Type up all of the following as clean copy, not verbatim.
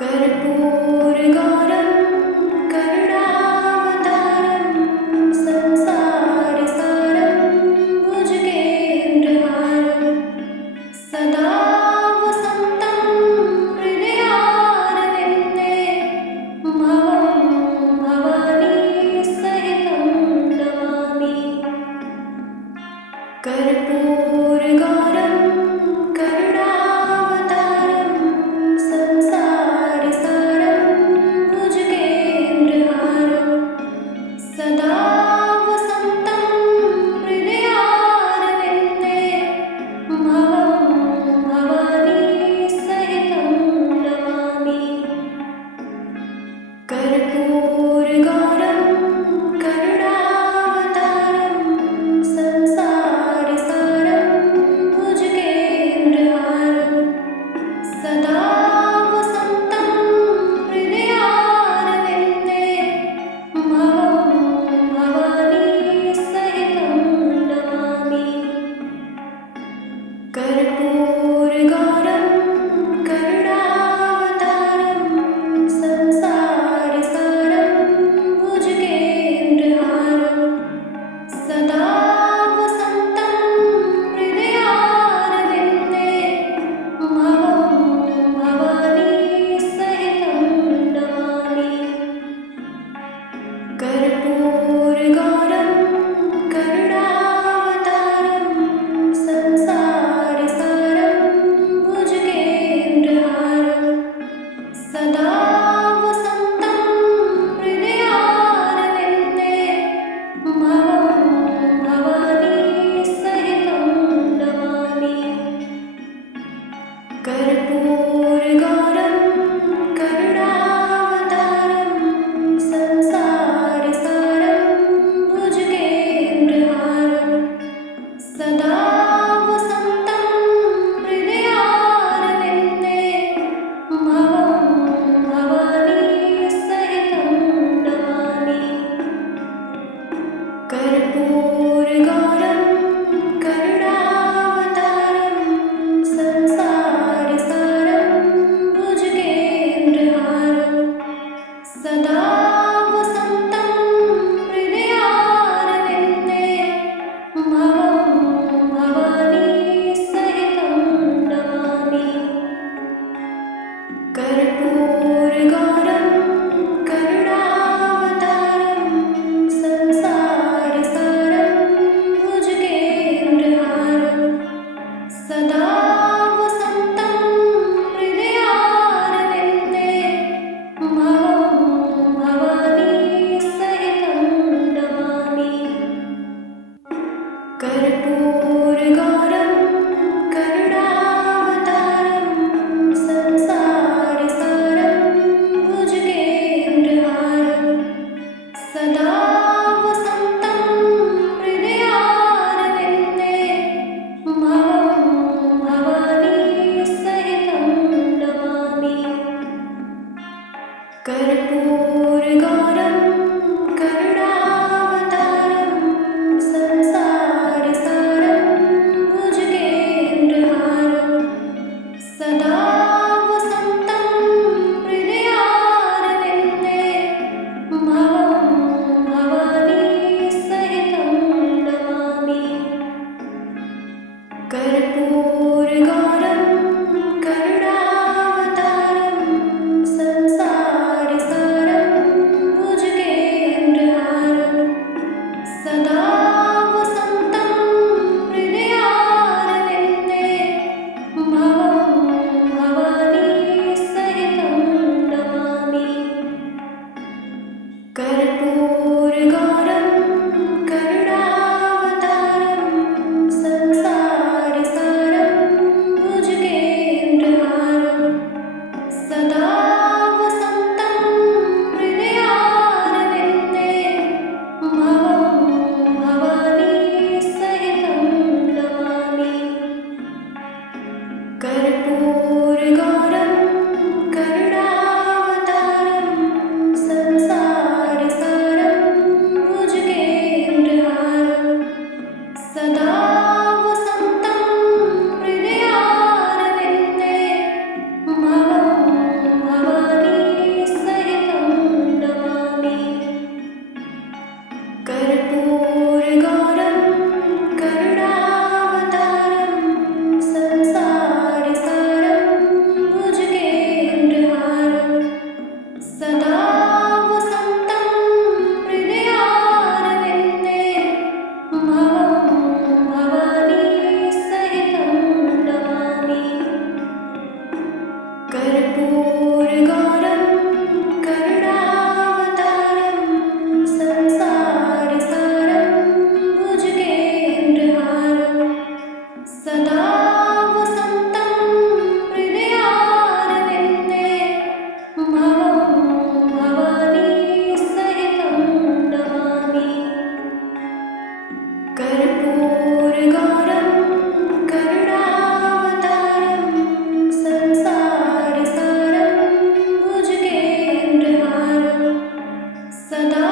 कर्पूरगौरं करुणावतारं संसारसारं भुजगेन्द्रहारं सदा वसन्तं हृदयारविन्दे भवं भवानी सहितं नमामि। कर्पूरगौरं करुणावतारं संसारसारं भुजगेन्द्रहारं सदा वसन्तं हृदयारविन्दे भवं भवानी सहितं नमामि। कर्पूरगौरं करुणावतारं संसारसारं भुजगेन्द्रहारं सदा वसन्तं हृदयारविन्दे भवं भवानी सहितं नमामि। कर्पूरगौरं करुणावतारं संसारसारं भुजगेन्द्रहारं सदा वसन्तं हृदयारविन्दे भवं भवानी सहितं नमामि। कर्पूरगौरं करुणावतारं संसारसारं भुजगेन्द्रहारं सदा वसन्तं हृदयारविन्दे भवं भवानी सहितं नमामि। कर्पूरगौरं करुणावतारं संसारसारं भुजगेन्द्रहारं सदा वसन्तं हृदयारविन्दे भवं भवानी सहितं नमामि। कर्पूरगौरं करुणावतारं संसारसारं भुजगेन्द्रहारं सदा वसन्तं हृदयारविन्दे भवं भवानी सहितं नमामि। कर्पूरगौरं करुणावतारं संसारसारं भुजगेन्द्रहारं सदा वसन्तं हृदयारविन्दे भवं भवानी सहितं नमामि। कर्पूरगौरं करुणावतारं संसारसारं कर्पूरगौरं करुणावतारं संसारसारं भुजगेन्द्रहारं सदा वसन्तं हृदयारविन्दे भवं भवानी सहितं नमामि। कर्पूरगौरं करुणावतारं संसारसारं भुजगेन्द्रहारं सदा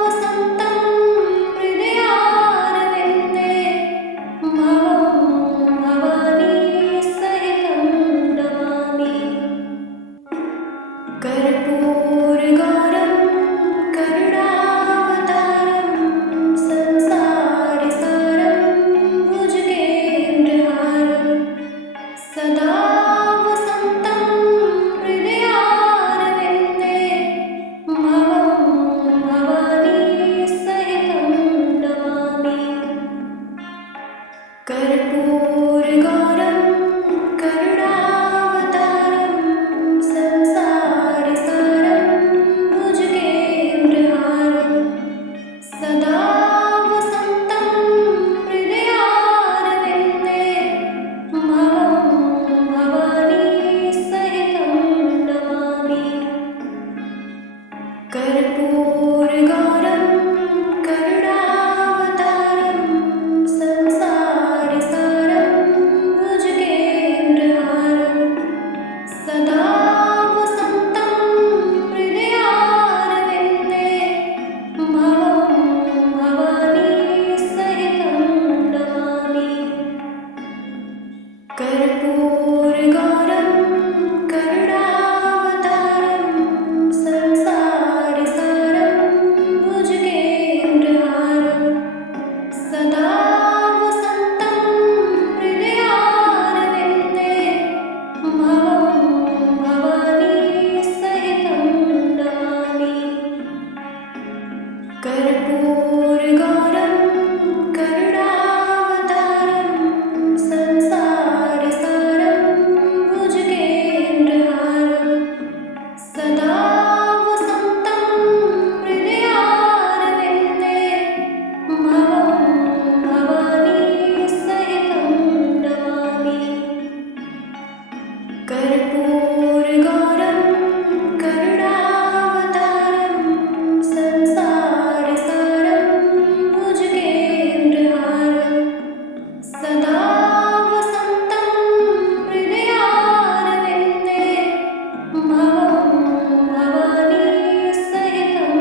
वसन्तं हृदयारविन्दे भवं भवानी सहितं नमामि। कर्पूरगौरं करुणावतारं संसारसारं भुजगेन्द्रहारं सदा वसन्तं हृदयारविन्दे भवं भवानी सहितं नमामि। कर्पूरगौरं करुणावतारं संसारसारं भुजगेन्द्रहारं सदा वसन्तं हृदयारविन्दे भवं भवानी सहितं नमामि। कर्पूरगौरं करुणावतारं संसारसारं भुजगेन्द्रहारं सदा वसन्तं हृदयारविन्दे भवं भवानी सहितं नमामि। कर्पूरगौरं करुणावतारं संसारसारं भुजगेन्द्रहारं सदा वसन्तं हृदयारविन्दे भवं भवानी सहितं नमामि। कर्पूरगौरं करुणावतारं संसारसारं भुजगेन्द्रहारं सदा वसन्तं हृदयारविन्दे भवं भवानी सहितं नमामि। कर्पूरगौरं करुणावतारं संसारसारं भुजगेन्द्रहारं सदा वसन्तं हृदयारविन्दे भवं भवानी सहितं नमामि। कर्पूरगौरं करुणावतारं संसारसारं भुजगेन्द्रहारं सदा वसन्तं हृदयारविन्दे भवं भवानी सहितं नमामि। कर्पूरगौरं करुणावतारं संसारसारं भुजगेन्द्रहारं सदा वसन्तं हृदयारविन्दे भवं भवानी सहितं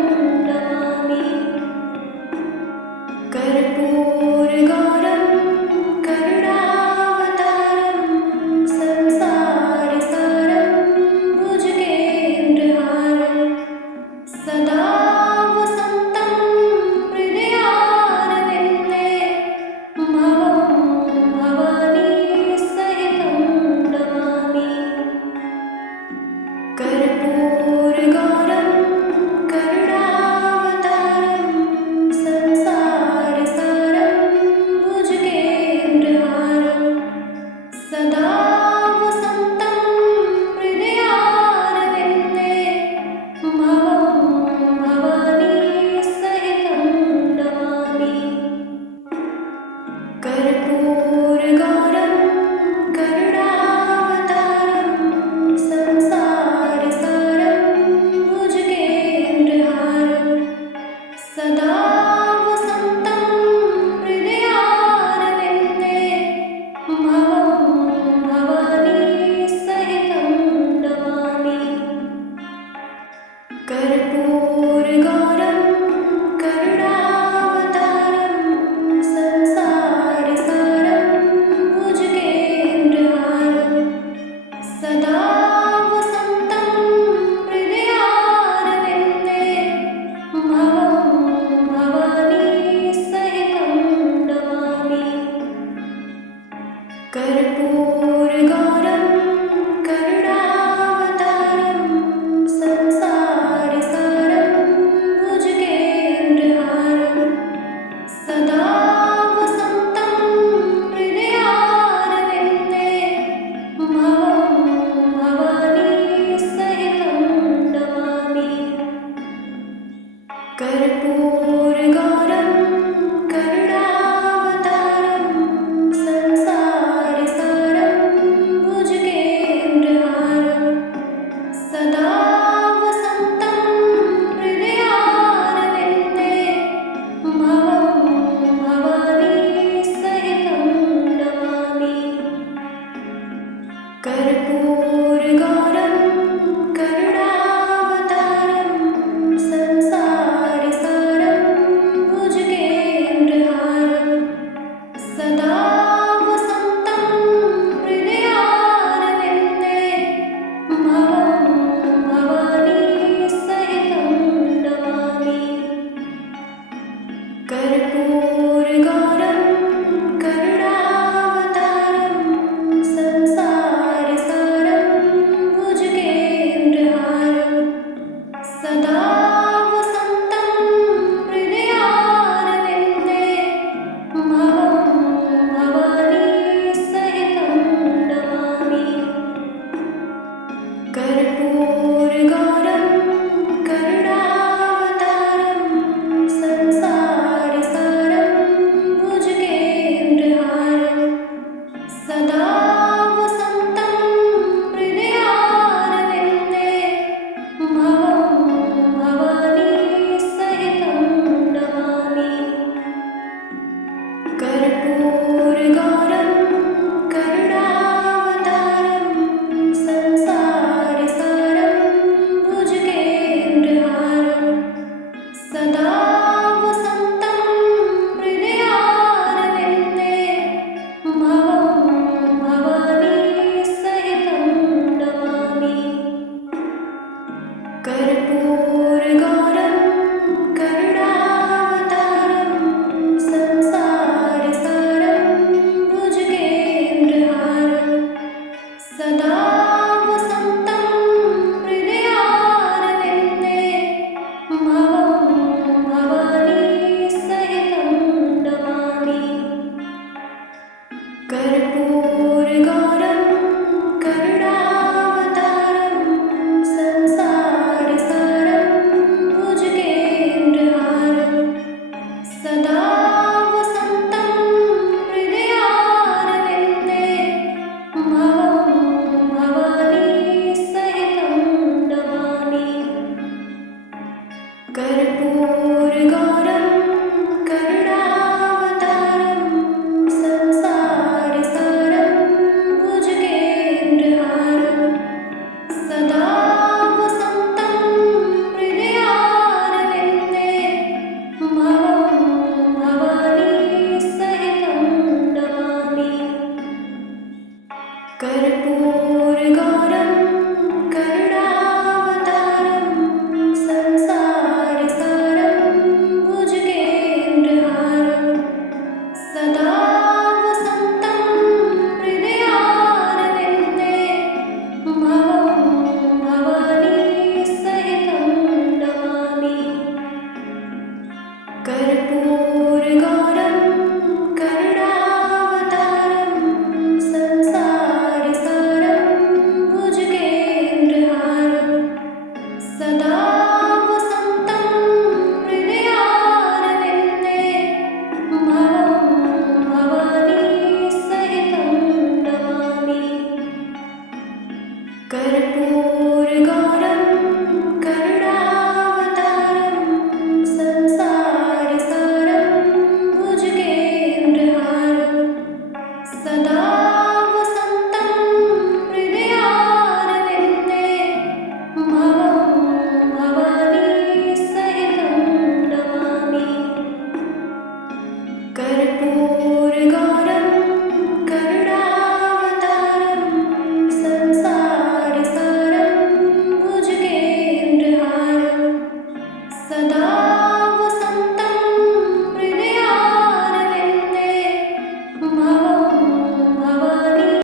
नमामि। कर्पूरगौरं करुणावतारं संसारसारं भुजगेन्द्रहारं सदा वसन्तं हृदयारविन्दे भवं भवानी सहितं नमामि। कर्पूरगौरं